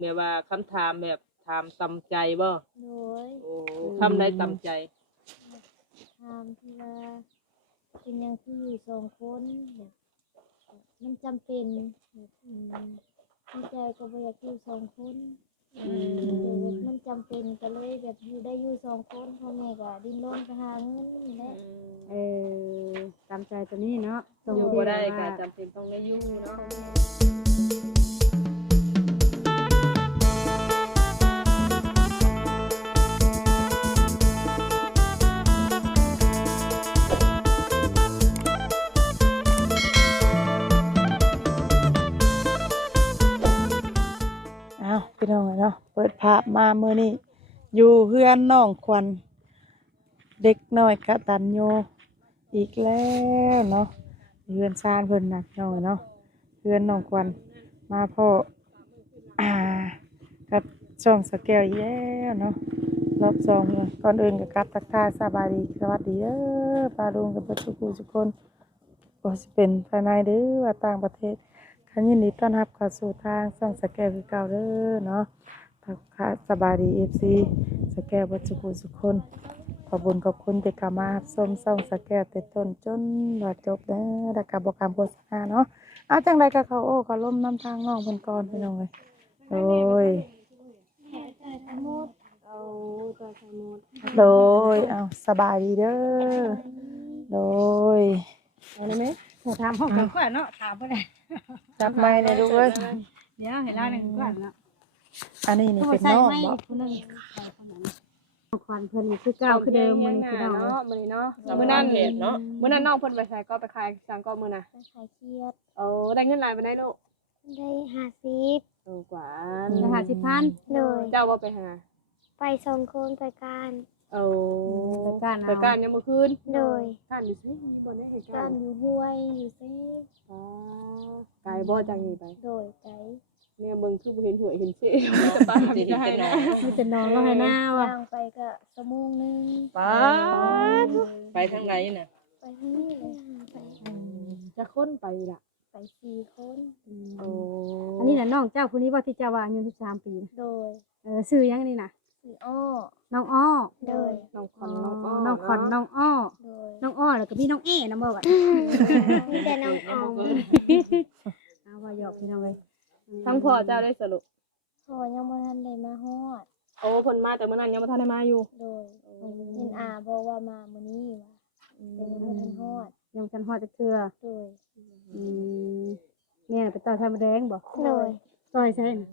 แบบว่าคำถามแบบถามตำใจบ่โดยโอ้คำใดตำใจถามที่ว่าเป็นหยังที่อยู่สองคนแบบมันจำเป็นแบบเข้าใจก็บ่อยากอยู่สองคนแต่แบบมันจำเป็นก็เลยแบบอยู่ได้อยู่สองคนพ่อแม่ก็ดิ้นรนไปหาเงินนี่แหละ เออตามใจตัวนี้เนาะตรง อยู่ ที่ บ่ได้ ว่า ก็จำเป็นต้องได้อยู่เนาะอ้าวพี่น้องเนาะเปิดภาพมามื้อนี้อยู่เฮือนน้องควันเด็กน้อยกตัญญูอีกแล้วเนาะเฮือนซานเพิ่นน่ะพี่น้องเนาะเฮือนน้องควันมาพ่ออ่ากับช่องสแกวอีกแล้วเนาะรอบ2เลยก่อนอื่นก็กลับทักทายสบายดีสวัสดีเด้อป้าลุงกับเบิดทุกคนบ่สิเป็นภายในหรือว่าต่างประเทศ ขันยินดีต้อนรับเข้าสู่ทางช่องสแกวคือเก่าเด้อเนาะทักทายสบายดีFC สแกวบัจจุกุสุกคนขอบคุญขอบคุณที่เข้ามารับชมช่องสแกวแต่ต้นจนว่าจบเด้อแล้วก็บ่คำโฆษณาเนาะเอาจังไดก็เข้าโอ้ก็ล้มน้ำทางน้องเพิ่นก่อนพี่น้องเอ้ยโดยโดยเอาสบายดีเด้อโดย เอาได้ไหมถามห้องก่อนเนาะถามบ่ได้ จับไม้เลยลูกเอ้ย เดี๋ยวให้เล่าหนึ่งก่อนเนาะ อันนี้นี่เป็นน้องบ่ ผู้นึงควันเพิ่นคือเก่าคือเดิมมื้อนี้คือเก่า เนาะมื้อนี้เนาะมื้อนั้นเห็นเนาะมื้อนั้นน้องเพิ่นไปใส่ก็ไปขายสังก็มื้อน่ะ ไปขายเครียด ได้เงินหลายปานใดลูก ได้50กว่า จะ50,000 โดย เจ้าบ่ไปหา ไปสองคนไปการ ไปการเอา ไปการยังมื้อคืน โดย การอยู่ซิมีบ่ได้เหตุ กา การ ร ณ์ อยู่ห้วยอยู่ซิ อ๋อไกลบ่จังนี้ไป โดยไกล เนี่ยเบิ่งคือบ่เห็นหวยเห็นเซ่ป้าสิได้นะ มีแต่น้องก็ให้หน้าว่ะ ย่างไปก็ชั่วโมงนึง ป้าไปทางไหนน่ะ ไปที่นี่เลยไป จะค้นไปล่ะ ไป4คน โอ้ อันนี้น่ะน้องเจ้าผู้นี้ว่าที่เจ้าว่าอายุ13ปีนะ โดย ชื่อหยังนี่น่ะ สีอ้อ น้องอ้อ โดย น้องขวัญน้องอ้อ น้องขวัญน้องอ้อ โดย น้องอ้อแล้วก็มีน้องเอ๋นะบ่ว่า มีแต่น้องออม เอาว่าหยอกพี่น้องเลย ทั้งพ่อเจ้าได้สรุป พอยังบ่ทันได้มาฮอด โอ้เพิ่นมาแต่มื้อนั้นยังบ่ทันได้มาอยู่ โดยเห็นอาบอกว่ามามื้อนี้ว่ะแต่ยังบ่ทันฮอด ยังกันฮอดจักเทื่อ โดย อืมแม่น่ะไปต่อไข่มดแดงบ่ โดย ต่อยใช่น่ะ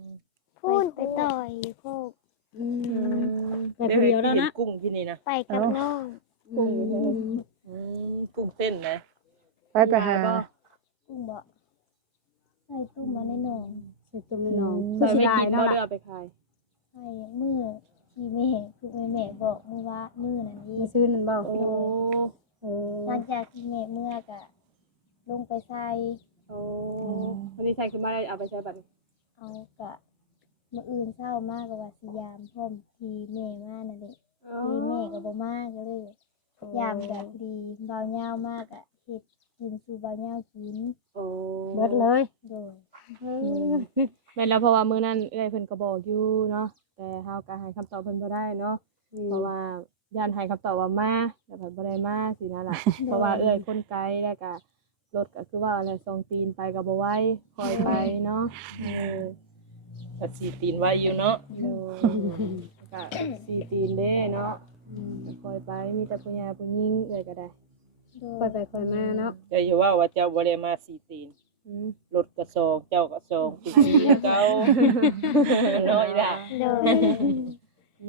พูนไปต่อยอยู่โคก อืมแต่ผู้เดียวแล้วนะ กุ้งที่นี่นะ ไปกับน้อง อืม กุ้งเต้นนะ ไปหา กุ้งบ่ใส่ตุ้มมาในหนอง ใส่ตุ่มในหนอง ใส่ คือสิ ไม่ ลาย กิน เนาะ บ่ได้ ล่ะ เอาไปขาย ให้มือที่แม่คือแม่บอกมือว่ามือนั่น มา นี่ ซื้อนั่นเบ่ โอ้ เออ หลังจากที่แม่เมื่อกะลงไปใส่ โอ้วันนี้ใส่ขึ้นมาได้เอาไปใช้บัตร เอากะมื้ออื่นเช้ามากก็ว่าสิยามพร้อมที่แม่มานั่นแหละที่แม่ก็บ่มาก็เลยยามก็ดีเบายาวมากอะเฮ็ดกินสู่เบายาวกิน โอ้ เบิดเลย โดย แม่นแล้วเพราะว่ามื้อนั้นเอ้ยเพิ่นก็บอกอยู่เนาะแต่เฮาก็ให้คำตอบเพิ่นบ่ได้เนาะเพราะว่าย่านให้คำตอบว่ามาแต่เพิ่นบ่ได้มาสินั่นล่ะ เพราะว่าเอ้ยคนไกลแล้วก็รถก็คือว่าอะไรส่งตีนไปก็บ่ไหวคอยไปเนาะก็สีตีนไว้อยู่เนาะก็สีตีนเด้เนาะคอยไปมีแต่ผู้ใหญ่ผู้หญิงเอ้ยก็ได้ โด ค่อย ยไปค่อยมาเนาะ เจ้าอย่าว่าเจ้าบ่ได้มาสีตีนรถกระสองเจ้ากระสองปีเก่าน้อยละ โดย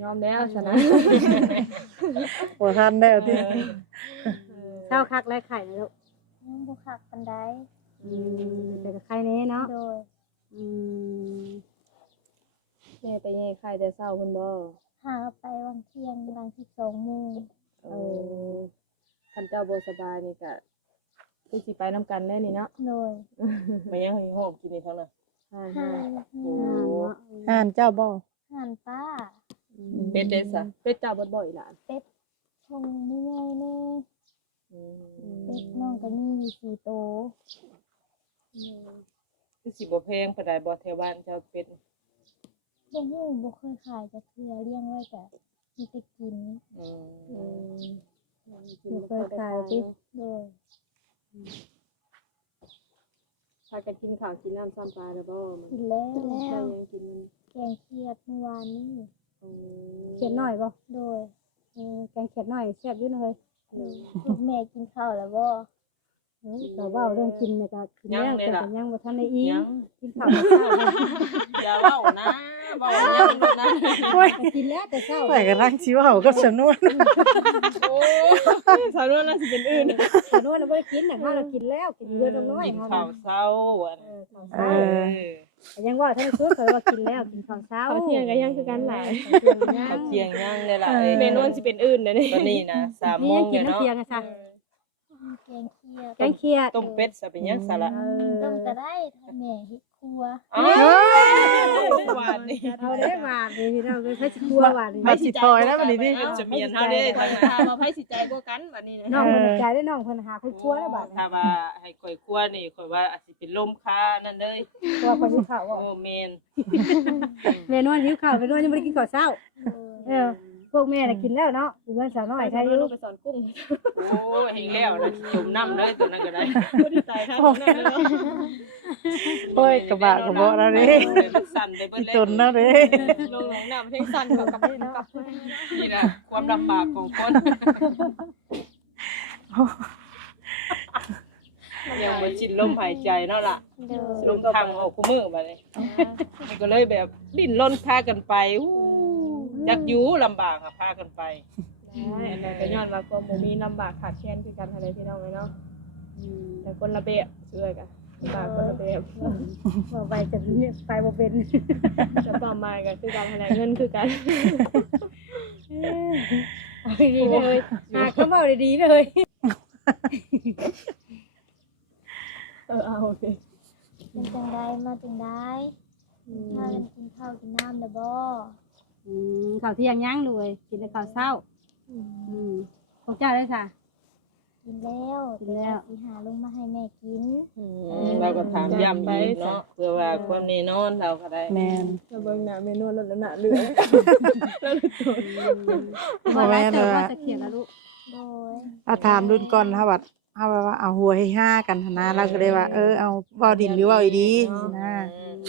ยอมแล้วชนะ หัวทันแล้วที่ ข้าวคักและไข่นะลูก ยังบ่คักปานใด แต่ก็ไข่แน่เนาะ โดย อืม แม่ไปแย่ไข่แต่เช้าเพิ่นบ่ หาไปวันเที่ยงหลัง12 โมง คันเจ้าบ่สบายนี่ก็คือสิไปนํกันแน่นี่เนาะ โดย มายังให้ห้องกินนี่ทั้งนั้น หา อ่านเจ้าบ่ หานป้า เป็ดเด้ซะ เป็ดเจ้าบ่บ่อยล่ะ เป็ดชงไม่ไงแน่เป็ดน้องก็มีอยู่4 โตว คือสิบ่แพงปานใดบ่แถวบ้านเจ้าเป็ด บ่ฮู้บ่เคยขายจักเทื่อเลี้ยงไว้ก็มีแต่กิน บ่เคยขายติ โดย พากันกินข้าวกินน้ำซ้ำปลาแล้วบ่มัน กินแล้ว ได้ยังกินมัน แกงเขียดเมื่อวานนี้ เขียดน้อยบ่ โดย แกงเขียดน้อยแซ่บอยู่นะเฮ้ย ลูกแม่กินข้าวแล้วบ่ ก็เว้าเรื่องกินเนี่ยก็กินแล้วแต่ก็ยังบ่ทันได้อิ่ ยั ม ง กินข้าวแต่เช้า อย่าเว้านะเว้ายังบ่นะ โอ้ย กินแล้วแต่เช้า ไปกำลังสิเว้ากับสำนวน โอ้ สาวนวลน่าสิเป็นอื่น แต่โน้นเราบ่ได้กินน่ะเฮาเรากินแล้วกินเยอะน้อย กิน เฮา ข้าวเช้าอัน เออ ยังว่าท่านสุดเคยว่ากินแล้วกินข้าวเช้า ข้าวเที่ยงก็ยังคือกันหลาย ข้าวเที่ยงยังเลยล่ะเอ้ย เมนูสิเป็นอื่นเด้อนี่ ตอนนี้นะ3 นี่ โม ยัง งกิ อน ยู่ น้ำ เนาะ เที่ยงอ่ะซะ แกงเขียด แกงเขียด ต้มเป็ดซะเป็นยังซะละ ต้มก็ได้ถ้าแม่เฮ็ดครัว อ้าวหวานนี่ เอาได้หวานนี่พี่น้องเพิ่นสิกลัวหวานนี่ มาสิถอยแล้วบัดนี้ดิ จะเมียนเฮาเด้ ทา ทาง ง หาบ่ไผสิใจกว่ากันบัดนี้นะ น้องเพิ่นใจได้น้องเพิ่นหาคุยครัวแล้วบาดนี้ ถ้าว่าให้ข่อยคั่วนี่ข่อยว่าอาจสิเป็นลมค่านั่นเลย ตัวคนหิวข้าว โอ้แม่น แม่นวลหิวข้าวแม่นวลยังบ่ได้กินข้าวเช้าพวกแม่น่ะกินแล้วเนาะอยู่เพิ่นสาวน้อยใช่อยู่ ลูกไปสอนกุ้ง โอ้ยให้แล้วนะจมน้ำเลยตัวนั้นก็ได้ บ่ได้ตายทางนั้นเนาะ โอ้ยกระบะกระเบาะแล้วเด้ มันสั่นไปเบิด อี เลย ตนแล้วเด้ ลงหนองน้ำเพ่งสั่นกับกับเนาะ นี่นะความลำบากของคนยังบ่ชินลมหายใจเนาะล่ะ โดย ลมทางออกคู่มือบัดนี้มันก็เลยแบบดิ้นรนพากันไปอู้จักอยู่ลำบากอะพากันไป แต่ก็ย้อนว่าความบ่มีลำบากขาดแคลนคือกันอะไรพี่น้องเอ้ยเนาะแต่คนละแบบเชื่อกันลำบากคนละแบบ บ่ไปจะไปบ่เป็น จะต่อมาก็คือการหาเงินคือกัน เอาดีๆเลยหาคำเว้าดีๆเลย เอาโอเค เป็นจังไดมาจังไดพากันกินข้าวกินน้ำแล้วบ่ ข้าวเที่ยงยังเลยกินแต่ข้าวเช้าพวกเจ้าได้ค่ะ กินแล้ว กินแล้ว สิหาลงมาให้แม่กิน เราก็ถามย้ำอีกเนาะเพื่อว่าความแน่นอนเราก็ได้ แม่น จะเบิ่งหน้าเมนูลดน้ำหนักเหลือ บ่ได้แต่ว่าจะเขียนแล้วลูก โดย เอาถามรุ่นก่อนถ้าว่าเอาหัวให้ห้ากันหั่นนะเราก็เลยว่าเอาเว้าดินหรือเว้าอีดีนะ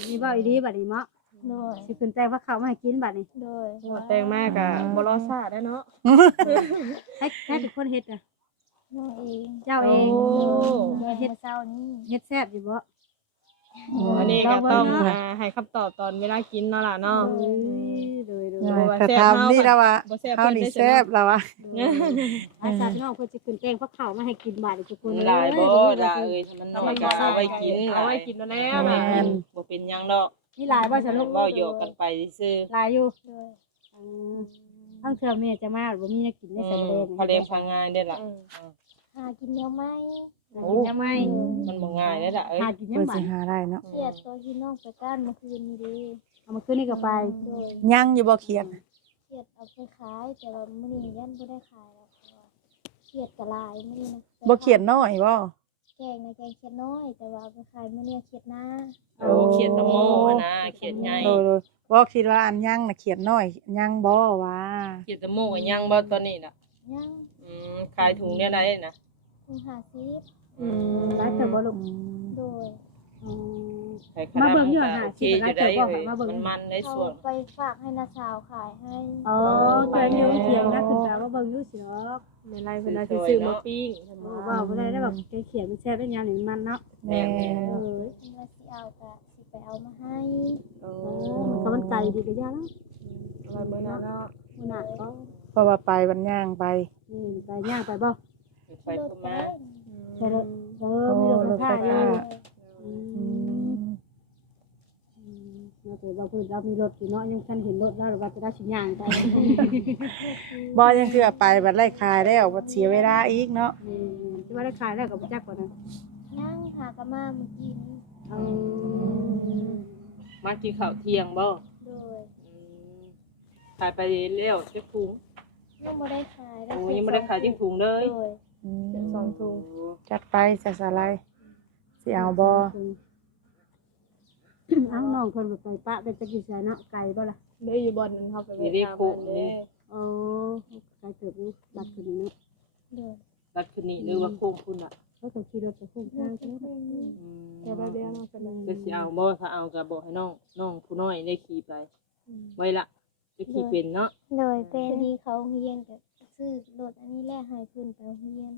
มีเว้าอีดีบัดนี้เนาะ โดย สิขึ้นแต่ว่าข้าวมาให้กินบัดนี้ โดย หัวแตงมากอะบ่รอซ่าได้เนาะ ให้ทุกคนเฮ็ดน่ะ น้องเอง เจ้าเอง แม่เฮ็ดเช้านี้ เฮ็ดแซ่บอยู่บ่ อันนี้ก็ต้องให้คำตอบตอนเวลากินเนาะล่ะเนาะ โดย แต่ถามนี่แล้วว่า บ่แซ่บ เฮานี่แซ่บแล้วว่า อาสาพี่น้องเพิ่นสิขึ้นแกงฟักข้าวมาให้กินบัดนี้ทุกคน หลายบ่ด่าเอ้ยถ้ามันน้อยก็เอาไว้กิน เอาไว้กินแล้ว แม่ แม่ น บ่เป็นหยังดอก มีหลายบ่สนุก เว้าโยกกันไปซื่อ หลายอยู่ โดย ทั้งเทื่อแม่จะมาบ่มีแนวกินได้สำเร็จ พาเลพางานได้ล่ะ หากินแนวไหม กินยังไง มันบ่ง่ายได้ล่ะเอ้ย หากินยั เพิ่ ง น บั สิ ด หาได้เนาะ เขียดตัวที่น้องไปก้านเมื่อคืนนี้เดี เอามาขึ้นนี่ก็ไป โดย ยังอยู่บ่เขียน เขียดเอาไปขายแต่ว่ามื้อนี้ยันบ่ได้ขายแล้วเพราะว่าเขียดกะลายมื้อนี้นะ บ่เขียนน้อยบ่ แกงนะแกงเขียดน้อย แต่ว่าเอาไปขายมื้อนี้เขียดหน้า โอ้เขียนตะโมนะเขียนใหญ่ โดยบ่คิดว่าอันยังน่ะเขียนน้อยยังบ่ว่า เขียนตะโมก็ยังบ่ตอนนี้น่ะ ยัง ขายถุงเนี่ยได้นะ ถุง50 ร้านเธอบ่ลูก โดย ขายขนาด มาเบิ่งอยู่หา โอเค สิ อยู่ได้ ร้าน เว้ เจ้าย บ่มาเบิ่ง มันใน เขา ส่วน ไปฝากให้น้าสาวขายให้ อ๋อเกินอยู่เถียงนะขึ้นไปว่าเบิ่งอยู่เสีย ในไลฟ์เพิ่นเอาสิซื้อมาปิ้ง ว่าบ่ได้แบบแกเขียนมันแซ่บได้ยามนี่มันเนาะ แม่ เพิ่นว่าสิเอาก็สิไปเอามาให้ มันก็มันไกลดีก็ยาก อะไรเมื่อนั้นเนาะ มันหนักก็ เพราะว่าไปวันย่างไป นี่ไปย่างไปบ่ ไปพุ่นมา ใช่แล้วมีรถไฟฟ้าเราแต่ว่าเพิ่นเรามีรถอยู่เนาะยังทันเห็นรถแล้วว่าจะได้สิย่างไป บ่ยังคือไปบัดไล่ขายแล้วบ่เสียเวลาอีกเนาะ ที่ว่าได้ขายแล้วก็บ่จักกว่านั้น ยังหากะมาเมื่อกี้นี้ มากินข้าวเที่ยงบ่ โดย ขายไปแล้วเจ้าถุง ยังบ่ได้ขาย โอ้ยังบ่ได้ขายจิ้งถุงเลย โดย 2ถุง จัดไปจัดสลายสิเอาบ่ เอ้าน้องเพิ่นไปปะเป็นจักอยู่ไสเนาะไกลบ่ล่ะ ได้อยู่บ่อนนึงเฮาไป นี่ได้โค้ง เด้ นี่ อ๋อไกลเติบอยู่บัดขึ้นเนาะ โดย รัดคืนนี้หรือว่าโค้งพุ่นอ่ะ ก็ต้องขี่รถไปคุ้มทางใช่ไหม แต่ว่าเดี๋ยวเราจะได้ ก็สิเอาบ่ถ้าเอาก็บอกให้น้องผู้น้อยได้ขี่ไปไว้ละจะขี่เป็นเนาะ โดยเป็นที่เขาเฮียนก็ซื้อรถอันนี้แลกให้เพิ่นไปเฮียน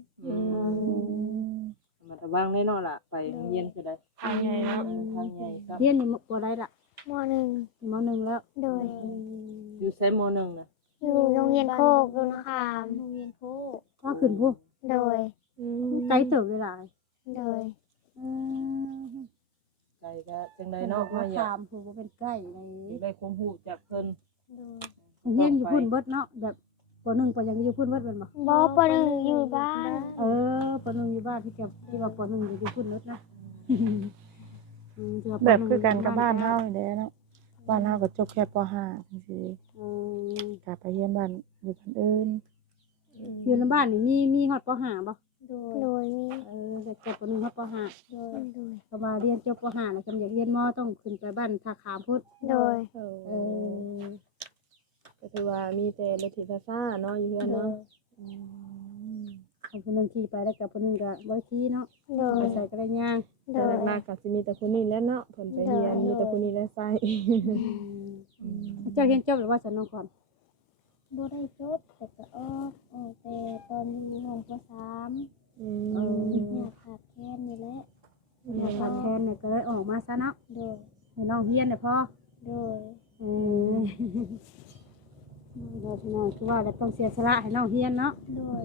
มาตะบ้างได้เนาะล่ะไปโรงเรียนคือได้ ทางใหญ่เนาะ ทางใหญ่ครับ เรียนนี่บ่ได้ละ มหนึ่ง มหนึ่งแล้ว โดย อยู่ไซมหนึ่งนะ อยู่โรงเรียนโคกโดนคามโรงเรียนโคก ก็ขึ้นผู้ โดย ไกลเติบเวลา โดย ไกลก็จังได ไป เนาะ ว่า ว่าอยาก ถามผู้บ่เป็นใกล้ใน ได้ความรู้จากเพิ่น โดย เรียนอยู่พุ่นเบิดเนาะแบบปหนึ่งปยังอยู่พุ่นเบิดแม่นบ่ บ่ปหนึ่งอยู่บ้าน ปหนึ่งอยู่บ้านที่แกที่ว่าปหนึ่งอยู่พุ่นเบิดนะแบบคือกันกับบ้านเฮานี่แหละเนาะบ้านเฮาก็จบแค่ป .5 จังซี่กลับไปเรียนบ้านอยู่บ้านอื่น อยู่ในบ้านนี่มีฮอดป .5 บ่ โดยมี แต่จบป .1 ฮอดป โดย .5 ก็มาเรียนจบป .5 แล้วก็อยากเรียนม.ต้องขึ้นไปบ้านท่าขามพุทธ โดย ก็ถือว่ามีแต่รถถีบไฟฟ้าเนาะอยู่เฮือนเนาะ คนนึงขี่ไปแล้วกับคนนึงก็บ่ขี่เนาะ โดย ไปใส่ก็ได้ย่าง โด แต่ ย มากก็สิมีแต่คนนี้แหล้วเนาะเพิ่นไปเรียนมีแต่คนนี้แหล้วใส่ เจ้าเรียนจบหรือว่าฉันน้องก่อน บ่ได้จบแต่ก็ออกแต่ตอนอยู่ห้องป .3 อยากขาดแคลนนี่แหละ ขาดแคลนเนี่ยก็เลยออกมาซะเนาะ โดย ให้น้องเรียนเนี่ยพ่อ โดย เราพี่น้องคือว่าจะต้องเสียสละให้น้องเรียนเนาะ โดย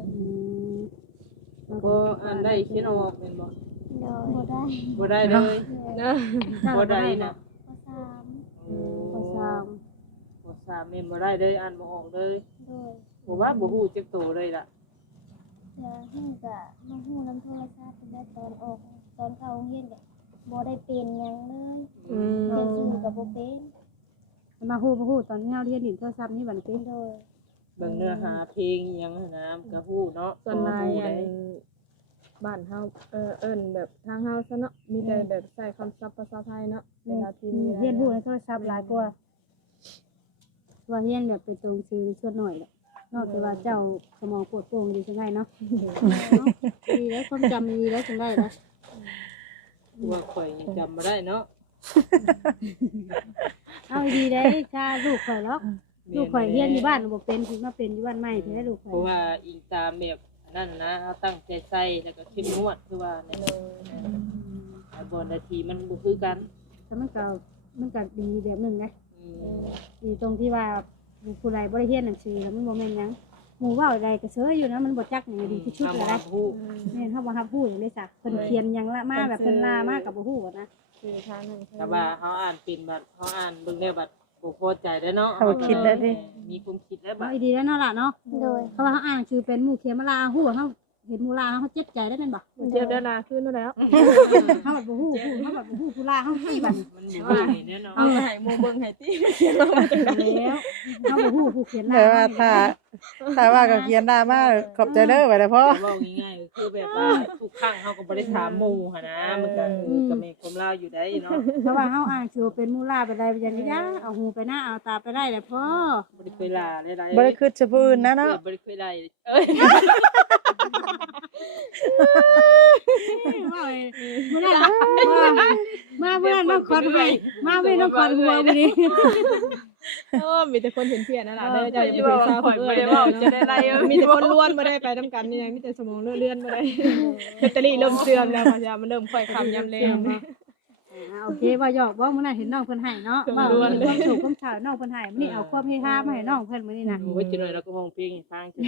บ่อ่านได้เขียนออกแม่นบ่ โดยบ่ได้ บ่ได้เลย เนาะ บ่ได้นะ ป ภาษา บ่สามแม่นบ่ได้เลยอ่านบ่ออกเลย โดย บ่ว่าบ่ฮู้จักโตเลยล่ะ จะฮู้ก็มาฮู้นำโทรศัพท์ได้ตอนออกตอนเข้าโรงเรียนก็บ่ได้เป็นหยังเลยเรียนซื่อก็บ่เป็น มาฮู้ตอนที่เราเรียนดินโทรศัพท์นี่บัดนี้ โดย เบิ่งเนื้อหาเพลงอิหยังหั้นนะก็ฮู้เนาะ ส่วนหลายอันบ้านเฮาเอิ้นแบบทางเฮาซะเนาะมีแต่แบบใส่คำศัพท์ภาษาไทยเนาะเวลาที่มี เรียนฮู้ในโทรศัพท์หลายกว่าว่าเรียนแบบเป็นตรงชื่อส่วนหน่อยแหละนอกจากว่าเจ้าสมองปวดโป่งดีจังไดเนาะดีแล้วความจำดีแล้วจังได้แล้ว ว่าข่อยยังจำบ่ได้เนาะ เอาดีได้ถ้าลูกข่อยเนาะลูกข่อยเรียนอยู่บ้านบ่เป็นสิมาเป็นอยู่บ้านใหม่แท้ลูกข่ เพ อย ราะว่าอิงตามแบบนั่นนะเขาตั้งใจใส่แล้วก็เข้มงวดคือว่าเนี่ยบ่นาทีมันบ่คือกัน แต่มันก็ดีแบบหนึงนะ อืม ดีตรงที่ว่าผู้ใดบ่ได้เรียนหนังสือแล้วมันบ่แม่นหยังหมู่เว้าใดก็เซยอยู่นะมันบ่จักหยังดีที่ชุด เอา เล มาย นะ ฮู้ แม่นเฮาบ่รับรู้หยังเลยซะเพิ่นเขียนหยังละมาแบบเพิ่นลามาก็บ่ฮู้นะ คือทางหนึง แต่ว่าเขาอ่านเป็นบัดเขาอ่านเบิ่งได้บัดบ่พอใจได้เนาะ เขาคิดแล้วดิ มีความคิดแล้ว เอา บัด ดีแล้วเนาะล่ะเนาะ โดย เพราะว่าเฮาอ่านหนังสือเป็นหมู่เขียนมาลาฮู้เฮาเห็นหมู่ลาเฮาเจ็บใจได้แม่นบ่ เทียบได้นาขึ้นแล้ว เฮาแบบบ่ฮู้เฮาแบบบ่ฮู้ผู้ลาเฮาให้บัด มันบ่มีแน่เนาะ เอาให้หมู่เบิ่งให้ติ แล้วเฮาบ่ฮู้ผู้เขียน แต่ว่าถ้าว่าก็เขียนหน้ามาขอบใจเด้อไปแล้วพ่อ เว้าง่ายๆคือแบบว่าทุกครั้งเขาก็บ่ได้ถามหมู่หั่นนะมันก็ก็มีความลาวอยู่ได้เนาะ เพราะว่าเฮาอ่านหนังสือเป็นหมู่ลาไปได้อย่างนี้นะเอาหูไปหน้าเอาตาไปได้แหละพ่อ บ่ได้เคยลาหลายๆ บ่ได้คิดจะผู้อื่นนะเนาะ บ่ได้เคยได้เอ้ย ว่าเลยมื้อนั้นมาเมื่อนั้นน้องคอนให้มาเมื่อน้องคอนหัวมื้อนี้ มีแต่คนเห็นเพี้ยนนั่นล่ะเด้อเจ้าอย่า ที่ ไป ว่า ถือสา ข่อยบ่ได้เว้าจะได้ไร มีแต่คนล้วนบ่ได้ไปนํกันนี่มีแต่สมองเลื่อนบ่ได้แบตเตอรี่เริ่มเสื่อมแล้วค่ะมันเริ่มค่อยค่ำยามแลง โอเคว่าหยอกว่ามื้อนั้นเห็นน้องเพิ่นให้เนาะว่ามีความสุขความเฉาน้องเพิ่นให้มื้อนี้เอาความเฮฮามาให้น้องเพิ่นมื้อนี้นะ โอ้ยจังได๋เราก็ห้องเพลงให้ฟังจัง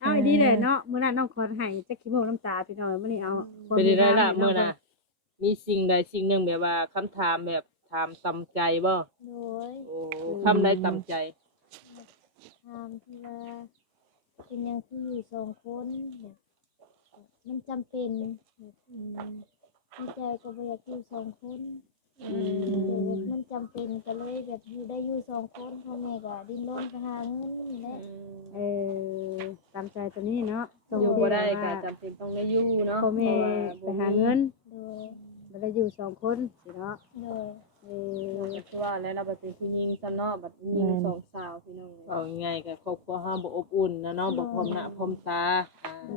เอาดีเลยเนาะมื้อนั้นน้องคอนให้จักขี้โมกน้ำตาพี่น้องมื้อนี้เอา เป็นได้ล่ะมื้อน่ะมีสิ่งใดสิ่งหนึ่งแบบว่าคำถามแบบถามตำใจบ่ โดย โอ้คำใดตำใจ ถามที่ว่าเป็นหยังที่อยู่สองคนแบบมันจำเป็นแบบหัวใจก็บ่อยากอยู่สองคนแต่แบบมันจำเป็นก็เลยแบบอยู่ได้อยู่สองคนพ่อแม่ก็ดิ้นรนไปหาเงินนี่แหละ ตามใจตัวนี้เนาะ อยู่บ่ได้ก็จำเป็นต้องได้อยู่เนาะ พ่อแม่ไปหาเงิน โดย บ่ได้อยู่2คนสิเนาะ โดย ก็คือว่าแล้วเราบ่เป็นผู้หญิงซะเนาะบัดยิงสองสาวพี่น้อง เอาง่ายๆก็ครอบครัวเฮาบ่อบอุ่นนะเนาะบ่พร้อมหน้าพร้อมตา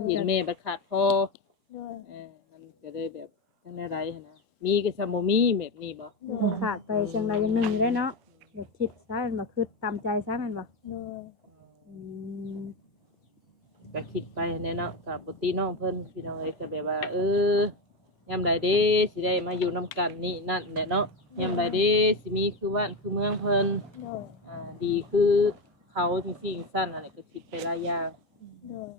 เห็นแม่บัดขาดพ่อ โดย มันก็ได้แบบจังได๋ไรหั่นนะมีก็ซะบ่มีแบบนี้บ่ ขาดไปเชียงใดอย่างหนึงอยู่ได้เนาะอยากคิดซะมันมาคือตามใจซะแม่นบ่ โดย อืม ก็คิดไปแน่เนาะก็ปกติน้องเพิ่นพี่น้องเอ้ยก็แบบว่ายามใดเด้สิได้มาอยู่นํกันนี่นั่นแหละเนาะยามใดเด้สิมีคือบ้านคือเมืองเพิ่น โดย ดีคือเขาจริงๆสั้นอะไรก็คิดไปหลายอย่าง โดย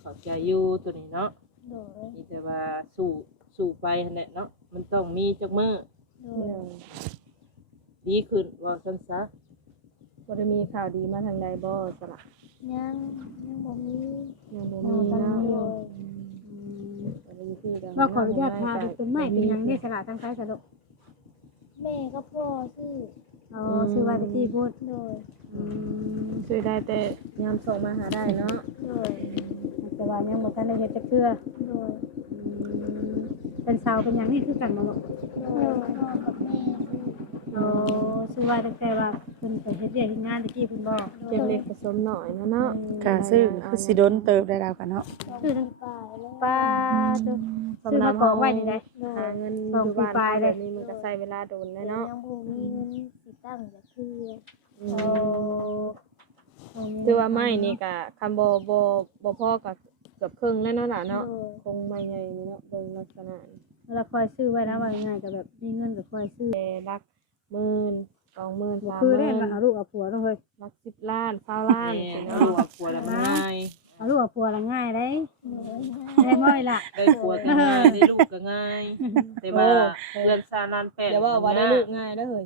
เข้าใจอยู่ตัวนี้เนาะ โดย มีแต่ว่าสู่ไปนั่นแหละเนาะมันต้องมีจักมื้อ โดย ดีขึ้นว่าซั่นซะ บ่ได้มีข่าวดีมาทางใดบ่สละ ยังบ่มี ยังบ่ โด มี ย เนาะ โดย บ่ได้มีที่ใด ว่าขออนุญาตพาไปเป็นไม้เป็นหยังได้สละทั้งไสสะลูก แม่ก็พ่อชื่อ อ๋อชื่อว่าตะกี้พูด โดย อืม ช่วยได้แต่ยามส่งมาหาได้เนาะ โดย แต่ว่ายังบ่ทันได้เฮ็ดจักเทื่อ โดย เป็นสาวเป็นหยังนี่คือกันบ่ลูก โดยพ่อกับแม่ชื่อ อ๋อชื่อว่าตั้งแต่ว่าเพิ่นไปเฮ็ดเวียกเฮ็ดงานตะกี้เพิ่นบอก เป็นเล็กผสมหน่อยนะเนาะ ค่ะซื้อคือสิโดนเติบได้แล้วกันเนาะ ชื่อทั้ง ปลายแล้ว ป้าตัวชื่อมาของไว้นี่ได้ หาเงินอยู่บ้านแบบนี้มันก็ใช้เวลาโดนนะเนาะ ยังบ่มีเงินสิตั้งจะคือ โอ้ คือว่าไม่นี่ก็คันบ่พอก็เกือบครึ่งแล้วเนาะล่ะเนาะคงไม่ใหญ่นี่เนาะเบิ่งลักษณะ แล้วคอยซื้อไว้นะว่าง่ายๆก็แบบมีเงินก็คอยซื้อ รักหมื่น20,000 30,000 คือได้มาเอาลูกเอาผัวเนาะเฮ้ย รัก10 ล้าน20ล้าน แม่ สิ เนาะ เนาะ ว่าผัวแล้วมันง่าย เอาลูกเอาผัวละง่ายได้ โดย ได้ม้อยล่ะ ได้ผัวก็ง่ายได้ลูกก็ง่ายแต่ว่าเรือนซาลานแป้น เดี๋ยวว่าได้ลูกง่ายเด้อเฮ้ย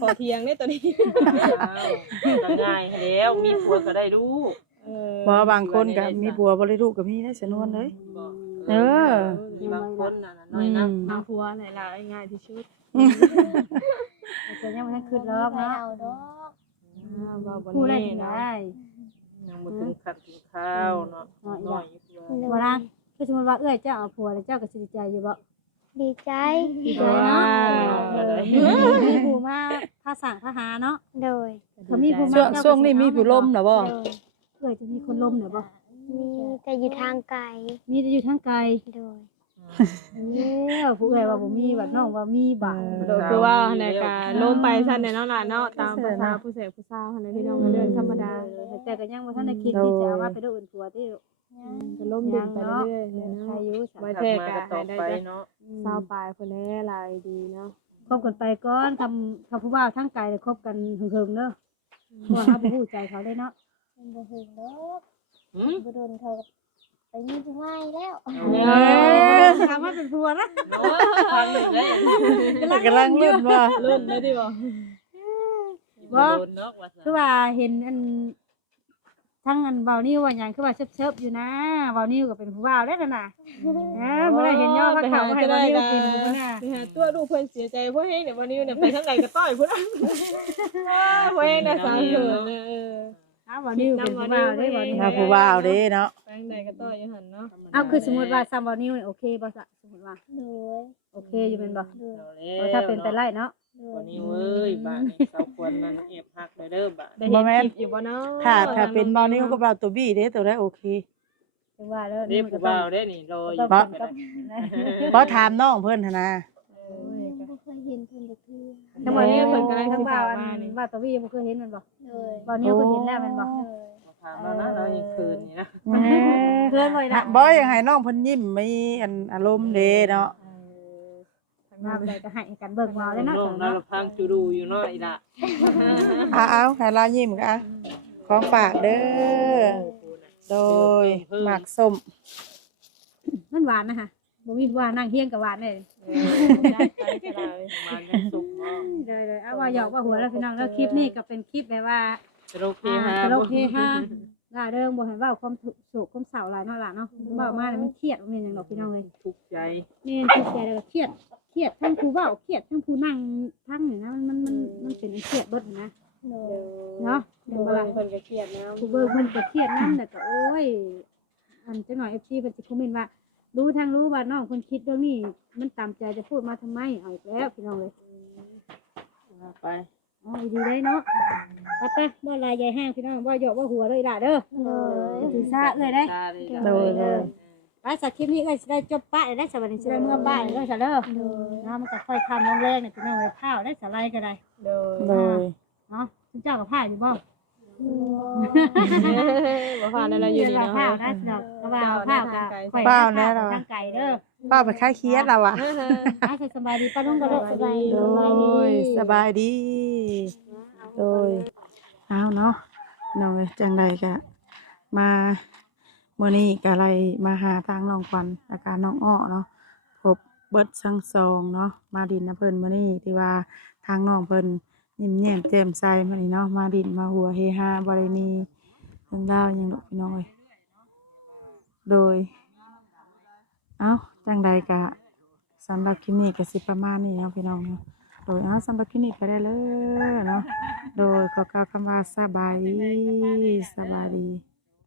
ขอเทียงได้ตัวนี้ ก็ง่ายแล้วมีผัวก็ได้ลูก บ่บางคนก็มีผัวบ่ได้ลูกก็มีได้สนวนเลย เออ มีบางคนน่ะน้อยนะ ทางผัวไหนล่ะง่ายที่สุด แต่ยังบ่ทันขึ้นรอบ ไม่ เนาะ เอาดอก ว่าบ่ ผู้ได้ แน่ ที่ เนาะ ได้ ยังบ่ถึงขั้นกินข้าวเนาะน้อยอยู่ตัว บ่ล่ะคือสมมุติว่าเอ้ยเจ้าเอาผัวแล้วเจ้าก็สิดีใจอยู่บ่ ดีใจ ดีใจเนาะ ก็ได้ มีผู้มาพาสั่งพาหาเนาะ โดย ถ้ามีผู้มา ช่วงนี้มีผู้ล่มน่ะบ่ โดย เอ้ยจะมีคนล้มเนี่ยบ่ มีแต่อยู่ทางไกล มีแต่อยู่ทางไกล โดย ผู้เอ้ยว่าบ่มีว่าน้องว่ามีบาด โดยคือว่าในการล้มไปซั่นเนาะล่ะเนาะตามภาษาผู้เสพผู้สาวหั่นแหละพี่น้องเรื่องธรรมดา แต่ก็ยังบ่ทันได้คิดที่จะเอาว่าไปดูอื่นผัวที่ ก็ล้มดิ่งไปเรื่อยๆเนี่ย ใคร เนาะ อยู่ ไว้ ถั แท้ ดมา ก็ ก็ต่อ ให้ได้ ไป แต่ เนาะ สาวปลายคนนี้ลายดีเนาะ คบกันไปก่อนทำผู้บ่าวทั้งไกลเลยคบกันหึงๆเด้อเพราะว่าเขาบ่ฮู้ใจเขาได้เนาะ มันบ่ถึงดอก หืม บ่โดนเขาไปมีผู้ให้แล้ว ถามว่าเป็นผัวนะ ฟังเลย กำลังลุ้นว่า รุ่นได้ดิบ่ บ่ โดนเนาะว่า คือว่าเห็นอันทั้งอันเบานิ้วว่าหยังคือว่าเชิบๆอยู่นะเบานิ้วก็เป็นผู้บ่าวแล้วนั่นน่ะเมื่อไรเห็นย่อว่าเขาให้เบานิ้วเป็นผู้น่ะ ไปหาตัวลูกเพิ่นเสียใจเพราะเฮงเนี่ยวันนี้เนี่ยไปทางไหนก็ต้อยพุ่นเพราะเฮงน่ะสาวเถินเบานิ้วเป็นผู้บ่าวได้เบานิ้ว ถ้าผู้บ่าวเด้เนาะ ไปทางไหนก็ต้อยอยู่หั่นเนาะ เอาคือสมมุติว่าซ้ำเบานิ้วนี่โอเคบ่ซะสมมุติว่า โดย โอเคอยู่เป็นบ่ โดย ถ้าเป็นไปไล่เนาะ โด วั ย นนี้เว้ยบ้านนี้สาวควรมันเอฟหักเลยเด้อบ้าน ได้เห็นคลิปอยู่บ่เนาะ ถ้าเป็นบ่าวนิ้วกับเราตัวบี้เด้ตัวได้โอเค ถึงว่าแล้ว เรียก มันก็ ผู้ ต้อง บ่าวได้นี่รออยู่ บ่ ก็ได้ เพราะถามน้องเพิ่นหั่นนะ บ่เคยเห็นเพิ่นจักเทื่อ ทั้งบ่นิ้วเพิ่นก็ได้ทั้งบ่าวว่าตัววี่บ่เคยเห็นมันบ่ โดย บ่นิ้วก็เห็นแล้วมันบ่ โดย ถามแล้วนะเราอีกคืนนี่นะ เพื่อนบ่ล่ะ บ่อยากให้น้องเพิ่นยิ้มมีอันอารมณ์เด้เนาะ มาไปก็ให้กันเบิ่งว่าเลยเนาะ น้องเราพังจูดูอยู่เนาะอีละ เอาให้เรายิ้มกันของฝากเด้อโดยหมากส้ม มันหวานนะคะบ่มีว่านั่งเฮียงกับหวานเลย ได้ไปก็ได้ มาจังสุกเนาะ เลยเอาว่าหยอกว่าหัวแล้วพี่น้องแล้วคลิปนี้ก็เป็นคลิปแบบว่า สโลเคฮา ตลกเฮฮาล่าเริงบ่ให้เว้าความโศกความเศร้าหลายเนาะล่ะเนาะเว้ามาแล้วมันเครียดบ่แม่นหยังดอกพี่น้องเอ้ย ทุกข์ใจ นี่ทุกข์ใจแล้วก็เครียดทั้งผู้เว้าเครียดทั้งผู้นั่งทั้งนี่นะมันเป็นเครียดเบิดนะ โดย เนาะ เพิ่ เห็นบ่ล่ะ นเพิ่นก็เครียดแล้ว ผู้เบิ่งเพิ่นก็เครียดนำแต่ก็โอ้ยอันจังหน่อย FC เพิ่นสิคอมเมนต์ว่าเ รู้ว่าน้องคนคิดเรื่องนี้มันตามใจจะพูดมาทำไมเอาอีกแล้วพี่น้องเลย ว่าไป อ๋อดีได้เนาะไปบ่ลายใหญ่ห้างพี่น้องบ่หยอกบ่หัวเลยล่ะเด้อ เลย ถือซาเอ้ยได้ ตาเลย โดยโดย ไปสักคลิปนี้เอ้ยสิได้จบป้ายได้สวัสดีสิได้เมื่อบ้านเด้อซะเด้อเนาะมันก็ค่อยคำลงแรงเนี่ยพี่น้องเลยข้าวได้สไลด์ก็ได้ โดย โดย เนาะคุณเจ้ากับผ้าอยู่บ่ บ่ผ่านอะไรอยู่นี่ ผ้า เนาะ ได้ดอกก็ว่าผ้ากับทางไก่เด้อ ป้าไปค่ายเครียดแล้วอ่ะ สบายดีป้าลุงก็ได้สบาย โดยสบายดี โดยเอาเนาะน้องเอ้ยจังใดก็มาเมื่อนี้ก็อะไรมาหาทางน้องควันอาการน้องอ้อเนาะพบเบิดทั้งสองเนาะมาดินนะเพิ่นเมื่อนี้ที่ว่าทางน้องเพิ่นยิ้มแย้มแจ่มใสมานี่เนาะมาดินมาหัวเฮฮาบ่ได้มีเรื่องราวหยังดอกพี่น้องเอ้ยโดยเอาจังใดก็สำหรับคลิปนี้ก็สิประมาณนี้เนาะพี่น้องเนาะโดยเอาสำหรับคลิปนี้ไปได้เลยเนาะโดยขอกล่าวคำว่าสบายดี